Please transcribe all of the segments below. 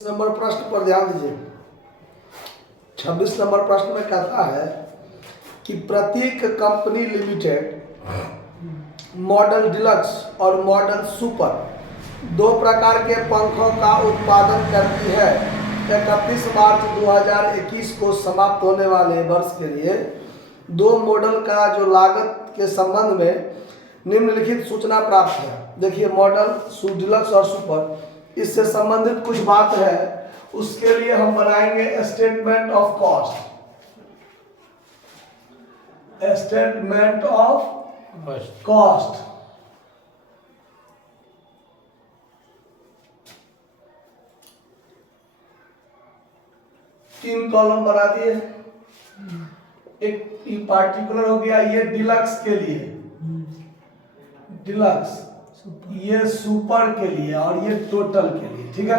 Number प्रश्न पर ध्यान दीजिए। 26 नंबर प्रश्न में कहता है कि प्रतीक कंपनी लिमिटेड मॉडल डिलक्स और मॉडल सुपर दो प्रकार के पंखों का उत्पादन करती है। 31 मार्च 2021 को समाप्त होने वाले वर्ष के लिए दो मॉडल का जो लागत के संबंध में निम्नलिखित सूचना प्राप्त है। देखिए, मॉडल डिलक्स और सुपर, इससे संबंधित कुछ बात है, उसके लिए हम बनाएंगे statement of cost. Statement of cost तीन कॉलम बना दिए। एक पार्टिकुलर हो गया, ये डिलक्स के लिए, डिलक्स, ये सुपर के लिए और ये टोटल के लिए। ठीक है,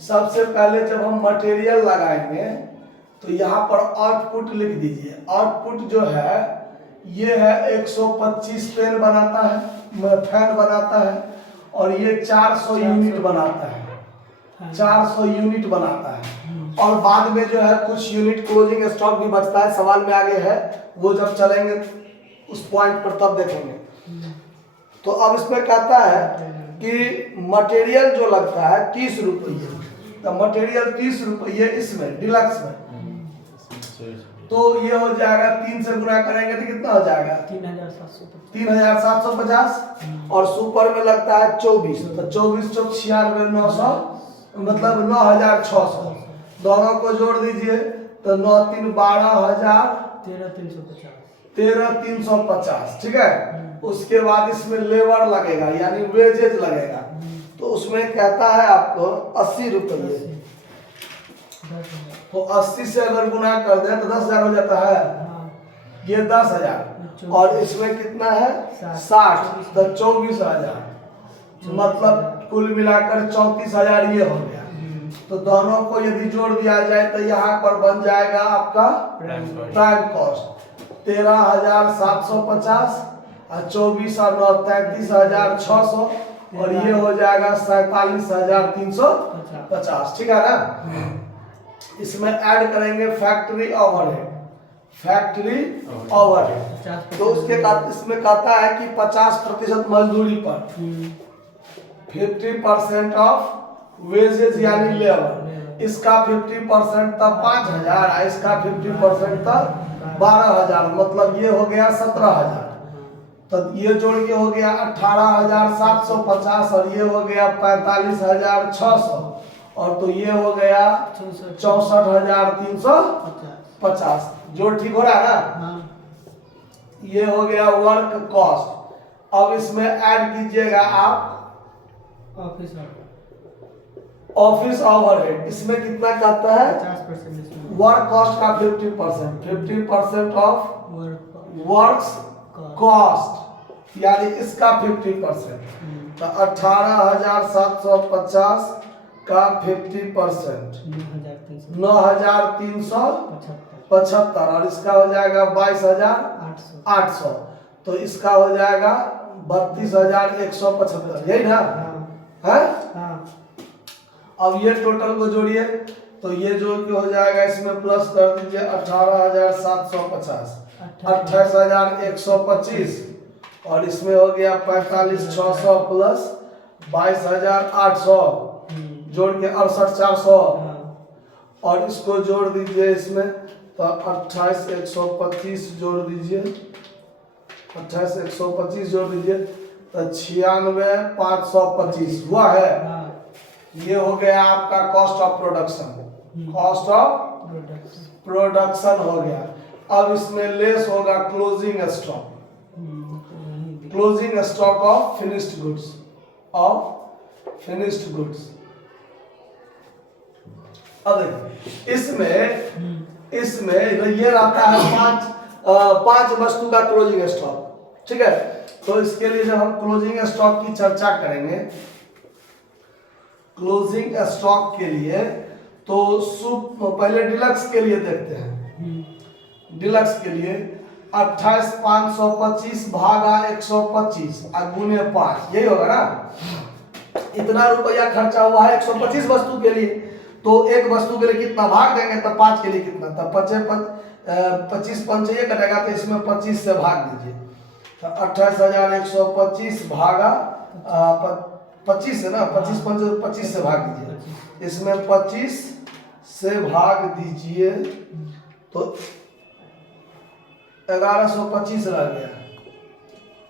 सबसे पहले जब हम मटेरियल लगाएंगे तो यहाँ पर आउटपुट लिख दीजिए। आउटपुट जो है ये है 125 पेन बनाता है, फैन बनाता है, और ये 400 यूनिट बनाता है, 400 यूनिट बनाता है। और बाद में जो है कुछ यूनिट क्लोजिंग स्टॉक भी बचता है, सवाल में आगे है, वो जब चलेंगे उस पॉइंट पर तब देखेंगे। तो अब इसमें कहता है कि मटेरियल जो लगता है 30 रुपये, तो मटेरियल 30 रुपये इसमें डिलक्स में, तो ये हो जाएगा 3 से गुना करेंगे तो कितना हो जाएगा 3750। और सुपर में लगता है 24, तो 24 चौक 96 900, मतलब 9600। दोनों को जोड़ दीजिए तो 9 3 12,000 13,350। ठीक है, उसके बाद इसमें लेबर लगेगा यानी वेजेज लगेगा, तो उसमें कहता है आपको 80 रुपये। तो 80 से अगर गुना कर दें तो 10,000 हो जाता है, ये 10,000, और इसमें कितना है 60, तो 24,000, मतलब कुल मिलाकर 34,000 ये हो गया। तो दोनों को यदि जोड़ दिया जाए तो यहाँ पर बन जाएगा आपका प्राइम कॉस्ट 13,750 और 24 और 9 33,600, और ये हो जाएगा 47,350। ठीक है ना। इसमें ऐड करेंगे फैक्ट्री ओवरहेड, फैक्ट्री ओवरहेड, तो उसके इसमें कहता है कि 50% मजदूरी पर 50% ऑफ वेजेज यानी लेबर, इसका 50% तब 5,000, इसका 50% तब 12,000, मतलब ये हो गया 17,000। तो ये जोड़ के हो गया 18,750, और ये हो गया 45,600, और तो ये हो गया 64,350। जोड़ ठीक हो रहा है ना। ये हो गया वर्क कॉस्ट। अब इसमें ऐड कीजिएगा आप ऑफिस ओवरहेड। इसमें कितना कहता है 50% वर्क कॉस्ट का 50% ऑफ वर्क्स कॉस्ट, यानी इसका 50%, तो 18,750 का 50% 9,375, और इसका हो जाएगा 22,800, तो इसका हो जाएगा 32,175। यही ना है। अब ये टोटल को जोड़िए, तो ये जोड़ के हो जाएगा, इसमें प्लस कर दीजिए 18,750, 28,125, और इसमें हो गया 45,600 प्लस 22,800, जोड़ के 68,400, और इसको जोड़ दीजिए इसमें, तो 28,125 जोड़ दीजिए, 28,125 जोड़ दीजिए, तो 96,525 हुआ है। ये हो गया आपका cost of production, cost of production हो गया। अब इसमें लेस होगा closing stock, closing stock of finished goods, of finished goods. अब इसमें ये रहता है 5 वस्तु का क्लोजिंग स्टॉक। ठीक है, तो इसके लिए जब हम क्लोजिंग स्टॉक की चर्चा करेंगे, क्लोजिंग स्टॉक के लिए, तो पहले डिलक्स के लिए देखते हैं। डिलक्स के लिए 28,525 भागा 125 गुने 5, यही होगा ना। इतना रुपया खर्चा हुआ है 125 वस्तु के लिए, तो एक वस्तु के लिए कितना भाग देंगे, तब 5 के लिए कितना, तब 25 5 ये कटेगा, तो इसमें 25 से भाग दीजिए, तो 28,125 भागा 25 है ना, 25 25 से भाग दीजिए, इसमें 25 से भाग दीजिए तो 1125 रह गया,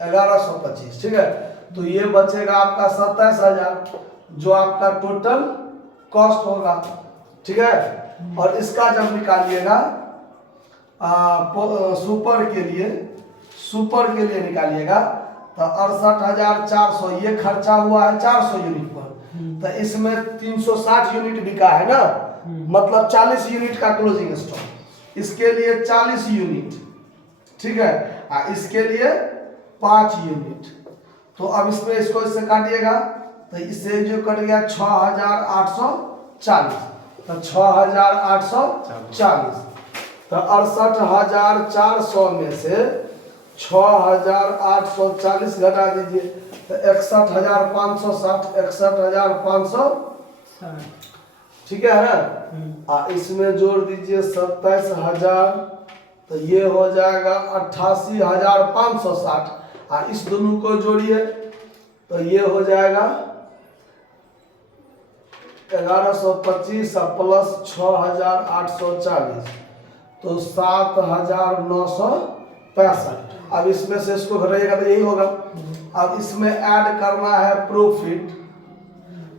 1125, ठीक है। तो ये बचेगा आपका 27,000 जो आपका टोटल कॉस्ट होगा, ठीक है। और इसका जब निकालिएगा सुपर के लिए निकालिएगा तो 68,400 ये खर्चा हुआ है 400 यूनिट पर, तो इसमें 360 यूनिट बिका है ना, मतलब 40 यूनिट का क्लोजिंग स्टॉक, इसके लिए 40 यूनिट, ठीक है, इसके लिए 5 यूनिट। तो अब इसमें इसको इससे काटिएगा तो इससे जो कट गया 6,840, तो 6,840, तो 68,400 में से 6,840 घटा दीजिए तो 61,560, 61,560, ठीक है ना। इसमें जोड़ दीजिए 27,000, तो ये हो जाएगा 88,560, और इस दोनों को जोड़िए तो ये हो जाएगा 1125 प्लस 6,840, तो 7,965। अब इसमें से इसको घटाइएगा तो यही होगा। अब इसमें ऐड करना है प्रॉफिट,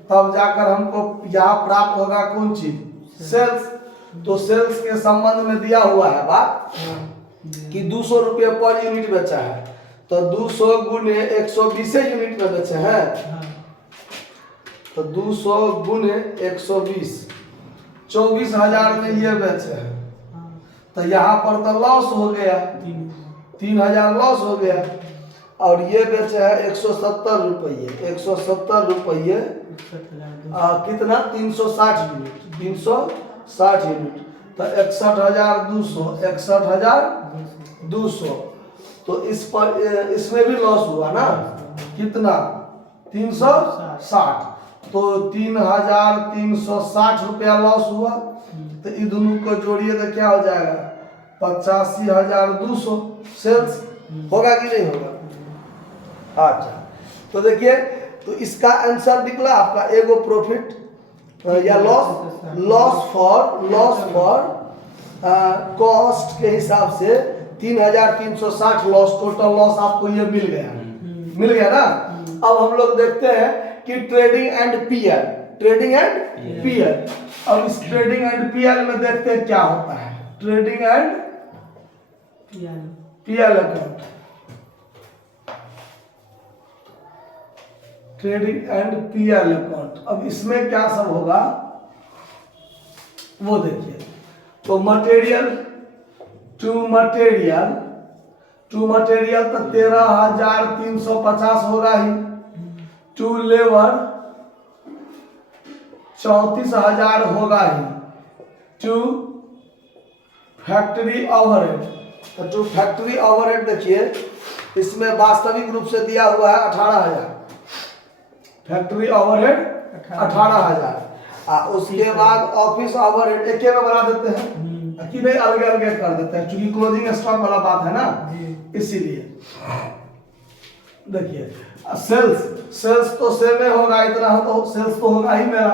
तब जाकर हमको यहाँ प्राप्त होगा कौन चीज, सेल्स। तो सेल्स के संबंध में दिया हुआ है बात कि 200 रुपये पर यूनिट बेचा है, तो 200 गुने 120 यूनिट में बेचे हैं, तो 200 गुने 120 24,000 में ये बेचे हैं, तो यहाँ पर तो लॉस हो गया, 3,000 लॉस हो गया। और ये बेचे हैं 170 रुपये, 170 रुपये कितना 360 यूनिट, 360 यूनिट, तो 61,200, 61,200। तो इस पर इसमें भी लॉस हुआ ना, कितना 360, तो 3,360 रुपया लॉस हुआ। तो इन दोनों को जोड़िए तो क्या हो जाएगा 85,200 सेल्स होगा कि नहीं होगा। अच्छा, तो देखिए, तो इसका आंसर निकला आपका एगो प्रॉफिट या लॉस फॉर कॉस्ट के हिसाब से 3,360 लॉस, टोटल लॉस आपको ये मिल गया ना। अब हम लोग देखते हैं कि ट्रेडिंग एंड पीएल, अब इस ट्रेडिंग एंड पीएल में देखते हैं क्या होता है, trading and PL account, trading and PL account. अब इसमें क्या सब होगा वो देखिए। तो मटेरियल टू मटेरियल तो 13,350 होगा ही, टू लेबर 34,000 होगा ही, टू फैक्ट्री ओवरहेड, तो टू फैक्ट्री ओवरहेड देखिए इसमें वास्तविक रूप से दिया हुआ है 18,000, फैक्ट्री ओवरहेड 18,000। उसके बाद ऑफिस ओवरहेड एक में बना देते हैं कि नहीं, अलग अलग कर देते हैं, क्योंकि क्लोजिंग स्टॉक वाला बात है ना, इसीलिए देखिए सेल्स तो सेम में होगा, इतना हो तो सेल्स तो होगा ही मेरा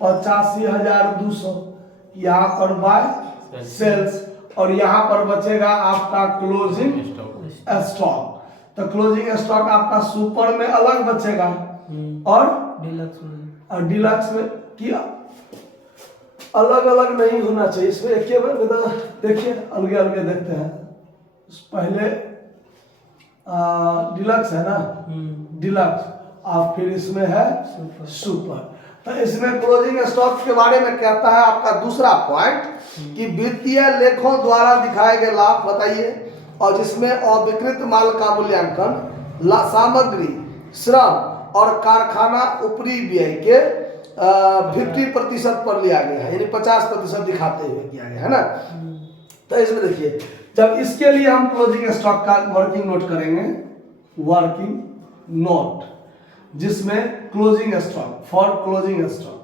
85,200 यहाँ पर बाय सेल्स, और यहाँ पर बचेगा आपका क्लोजिंग स्टॉक। तो क्लोजिंग स्टॉक आपका सुपर में अलग बचेगा और डिलक्स में किया अलग अलग नहीं होना चाहिए, इसमें एक देखिए अलग अलग देखते हैं। पहले डिलक्स है ना, डिलक्स, और फिर इसमें है सुपर। तो इसमें क्लोजिंग स्टॉक के बारे में कहता है आपका दूसरा पॉइंट कि वित्तीय लेखों द्वारा दिखाए गए लाभ बताइए, और जिसमें अविकृत माल का मूल्यांकन सामग्री, श्रम और कारखाना ऊपरी व्यय के 50% पर लिया गया है, यानी 50% दिखाते हुए किया गया है ना। तो इसमें देखिए, जब इसके लिए हम क्लोजिंग स्टॉक का वर्किंग नोट करेंगे, वर्किंग नोट जिसमें closing stock for closing stock,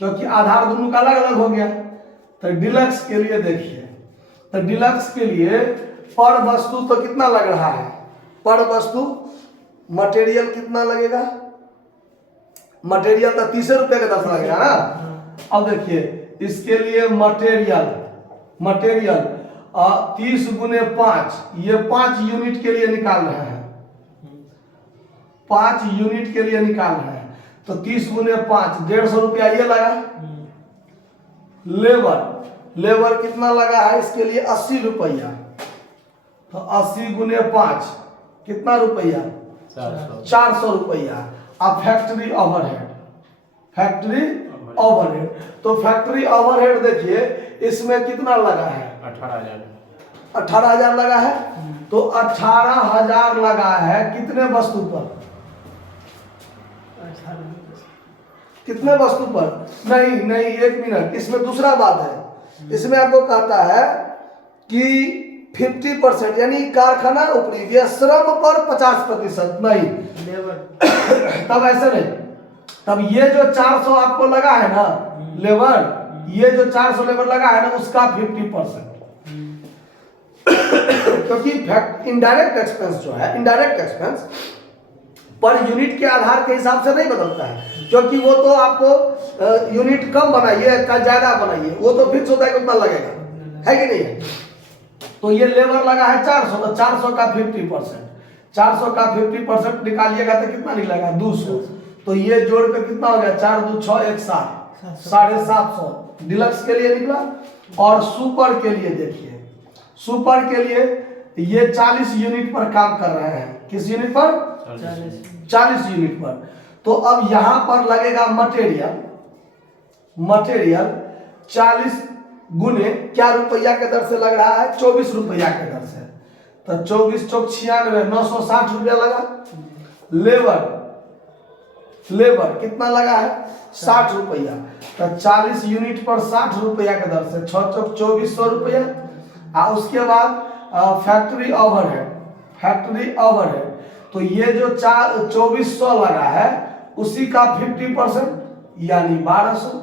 क्योंकि आधार दोनों का अलग अलग हो गया। तो डिलक्स के लिए देखिए, तो डिलक्स के लिए पर वस्तु तो कितना लग रहा है, पर वस्तु मटेरियल कितना लगेगा, मटेरियल तो 30 रुपये का 10 लगेगा ना। अब देखिए इसके लिए मटेरियल 30 गुने 5, ये 5 यूनिट के लिए निकाल रहे हैं, 5 यूनिट के लिए निकाल रहे हैं। तो 30 गुने 5 150 रुपया ये लगा। लेबर कितना लगा है इसके लिए 80 रुपया। तो 80 गुने 5 कितना रुपया, 400 रुपया। अब फैक्ट्री ओवरहेड, तो फैक्ट्री ओवरहेड देखिए इसमें कितना लगा है, 18,000 लगा है। तो 18,000 लगा है कितने वस्तु पर, कितने वस्तु पर, नहीं 1 मिनट, इसमें दूसरा बात है। इसमें आपको कहता है कि 50% यानी कारखाना ऊपरी व्यय श्रम पर 50% नहीं, तब ऐसे नहीं, तब ये जो 400 आपको लगा है ना लेबर, ये जो 400 लेबर लगा है ना उसका 50%, क्योंकि इनडायरेक्ट एक्सपेंस जो है, इनडायरेक्ट एक्सपेंस पर यूनिट के आधार के हिसाब से नहीं बदलता है, क्योंकि वो तो आपको यूनिट कम बनाइए का ज्यादा बनाइए वो तो फिक्स होता है कितना लगेगा, है कि नहीं है। तो ये लेबर लगा है 400, तो 400 का 50%, 400 का 50% निकालिएगा तो कितना निकलेगा 200। तो ये जोड़ कर कितना हो गया, 4 2 6 1 7, 750 डिलक्स के लिए निकला। और सुपर के लिए देखिए, सुपर के लिए ये 40 यूनिट पर काम कर रहे हैं, किस यूनिट पर, 40 यूनिट पर। तो अब यहां पर लगेगा मटेरियल 40 गुने क्या रुपया के दर से लग रहा है, 24 रुपया के दर से। तो 24 चौक 96, 960 रुपया लगा। लेबर कितना लगा है 60 रुपया। तो 40 यूनिट पर 60 रुपया के दर से 6 चौक 2400 रुपया। और उसके बाद फैक्ट्री ओवरहेड, तो ये जो 2400 लगा है उसी का 50% यानी 1200,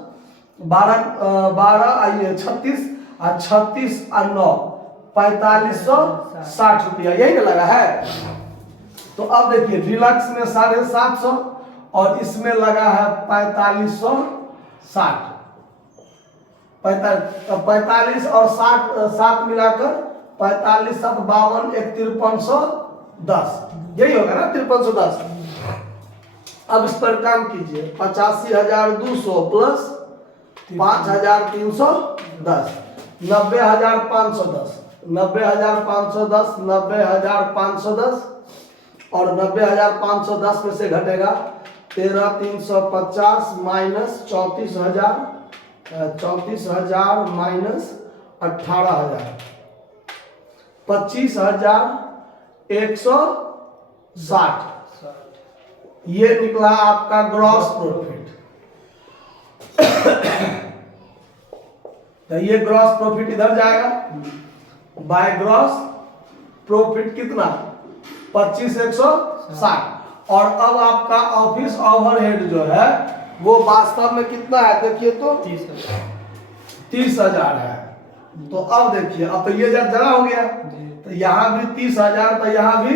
12 आइए 36 और 36 और 9 4560 रुपया, यही ना लगा है। तो अब देखिए डिलक्स में 750 और इसमें लगा है 4560, 45 और 60 मिलाकर 45 7 52 1 5310, यही होगा ना 5310। अब इस पर काम कीजिए, 85,200 प्लस 5,310, 90,510, 90,510, 90,510 और 90,510 में से घटेगा 13,350 माइनस 34,000 माइनस 18,000, 25,160, ये निकला आपका ग्रॉस प्रॉफिट। तो ये ग्रॉस प्रॉफिट इधर जाएगा, बाय ग्रॉस प्रॉफिट कितना 25,160। और अब आपका ऑफिस ओवरहेड जो है वो वास्तव में कितना है, देखिए तो 30,000 है। तो अब देखिए, अब तो ये जरा हो गया, तो यहाँ भी 30,000, तो यहाँ भी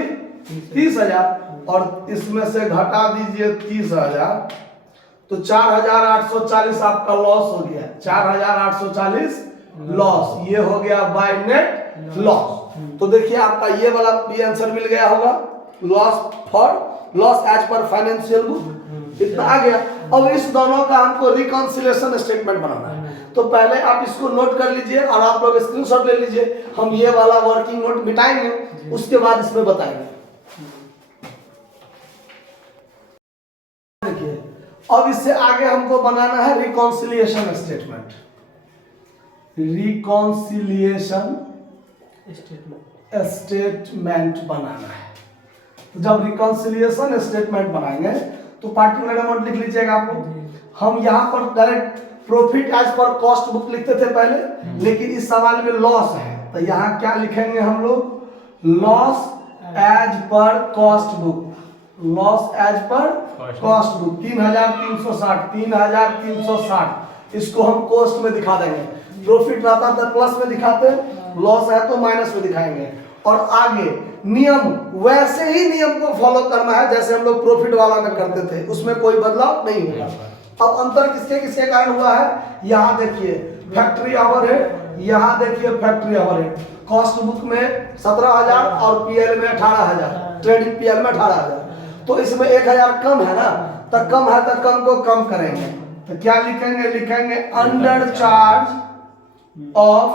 30,000 और इसमें से घटा दीजिए 30,000, तो 4,840 आपका लॉस हो गया, 4,840 लॉस, ये हो गया बाय नेट लॉस। तो देखिए आपका ये वाला भी आंसर मिल गया होगा, loss as per financial book इतना आ गया। अब इस दोनों का हमको रिकॉन्सिलिएशन स्टेटमेंट बनाना है, तो पहले आप इसको नोट कर लीजिए और आप लोग स्क्रीनशॉट ले लीजिए, हम ये वाला वर्किंग नोट मिटाएंगे, उसके बाद इसमें बताएंगे। देखिए अब इससे आगे हमको बनाना है रिकॉन्सिलिएशन स्टेटमेंट, रिकॉन्सिलिएशन स्टेटमेंट बनाना है। तो जब रिकॉन्सिलिएशन स्टेटमेंट बनाएंगे तो पार्टिकुलर अमाउंट लिख लीजिएगा आप लोग। हम यहाँ पर direct profit as per cost book लिखते थे पहले, लेकिन इस सवाल में लॉस है, तो यहाँ क्या लिखेंगे हम लोग, loss as per cost book, loss as per cost book 3,360, 3,360 इसको हम कॉस्ट में दिखा देंगे। प्रॉफिट रहता तो प्लस में दिखाते, लॉस है तो माइनस में दिखाएंगे। और आगे नियम वैसे ही नियम को फॉलो करना है जैसे हम लोग प्रॉफिट वाला में करते थे, उसमें कोई बदलाव नहीं होगा। अब अंतर किसके किसके कारण हुआ है, यहाँ देखिए फैक्ट्री ओवरहेड, यहाँ देखिए फैक्ट्री ओवरहेड। कॉस्ट बुक में 17,000 और पीएल में 18,000, ट्रेडिंग पीएल में 18,000, तो इसमें 1,000 कम है ना, तो कम है तो कम को कम करेंगे, तो क्या लिखेंगे, लिखेंगे under charge of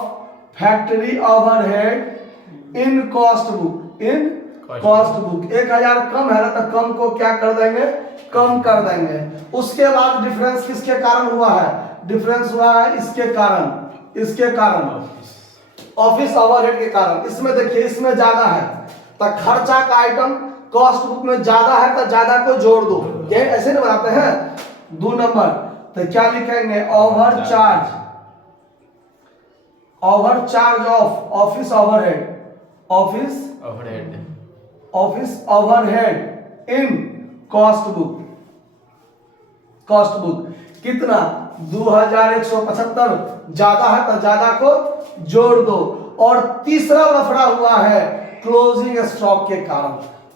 factory overhead in cost book, in cost book. 1,000 कम है ना, तो कम को क्या कर देंगे, कम कर देंगे। उसके बाद डिफरेंस किसके कारण हुआ है, डिफरेंस हुआ है इसके कारण, इसके कारण ऑफिस ओवरहेड के कारण। इसमें देखिए इसमें ज्यादा है तो खर्चा का आइटम कॉस्ट बुक में ज्यादा है तो ज्यादा को जोड़ दो, ये ऐसे नहीं बनाते हैं। 2 नंबर तो क्या लिखेंगे, over charge, over charge of office overhead, office overhead, office overhead in cost book, cost book कितना 2,175, ज्यादा है तो ज्यादा को जोड़ दो। और तीसरा लफड़ा हुआ है क्लोजिंग स्टॉक के कारण।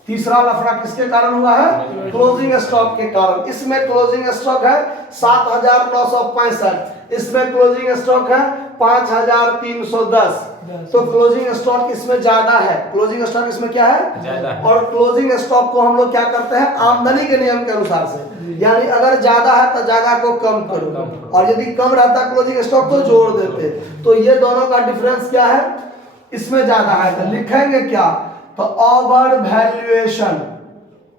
तीसरा लफड़ा किसके कारण हुआ है, क्लोजिंग स्टॉक के कारण। इसमें क्लोजिंग स्टॉक है 7,965, इसमें क्लोजिंग स्टॉक है 5,310, तो क्लोजिंग स्टॉक इसमें ज्यादा है, क्लोजिंग स्टॉक इसमें क्या है ज्यादा है। और क्लोजिंग स्टॉक को हम लोग क्या करते हैं, आमदनी के नियम के अनुसार से, यानी अगर ज्यादा है तो ज्यादा को कम करो, और यदि कम रहता क्लोजिंग स्टॉक तो जोड़ देते। तो ये दोनों का डिफरेंस क्या है, इसमें ज्यादा है तो लिखेंगे क्या, तो over valuation,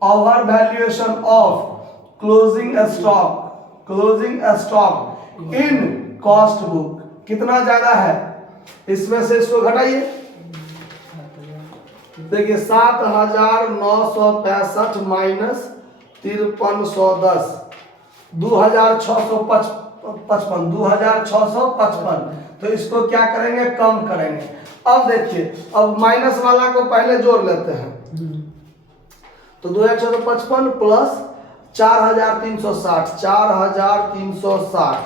over valuation of closing stock, closing stock in cost book कितना ज्यादा है, इसमें से इसको घटाइए, देखिए 7,965 माइनस 5310, 2,655, 2,655, तो इसको क्या करेंगे, कम करेंगे। अब देखिए अब माइनस वाला को पहले जोड़ लेते हैं, तो 2,655 प्लस 4,360, 4,360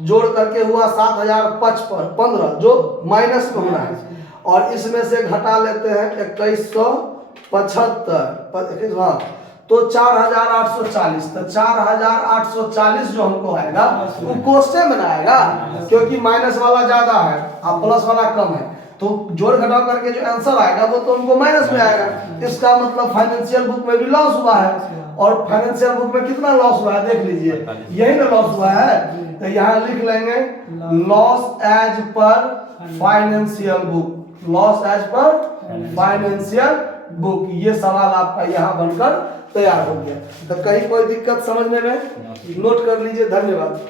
जोड़ करके हुआ 7,015, जो माइनस में होना है, और इसमें से घटा लेते हैं 2,175, हाँ तो 4,840, तो 4,840 जो हमको आएगा वो कोष्टे में आएगा, क्योंकि माइनस वाला ज्यादा है और प्लस वाला कम है, तो जोड़ घटाव करके जो आंसर आएगा वो तो हमको माइनस में आएगा। इसका मतलब फाइनेंशियल बुक में भी लॉस हुआ है, और फाइनेंशियल बुक में कितना लॉस हुआ है देख लीजिए, यही ना लॉस हुआ है, तो यहाँ लिख लेंगे loss as per financial book, loss as per financial book. ये सवाल आपका यहाँ बनकर तैयार हो गया। तो कहीं कोई दिक्कत समझने में, नोट कर लीजिए। धन्यवाद।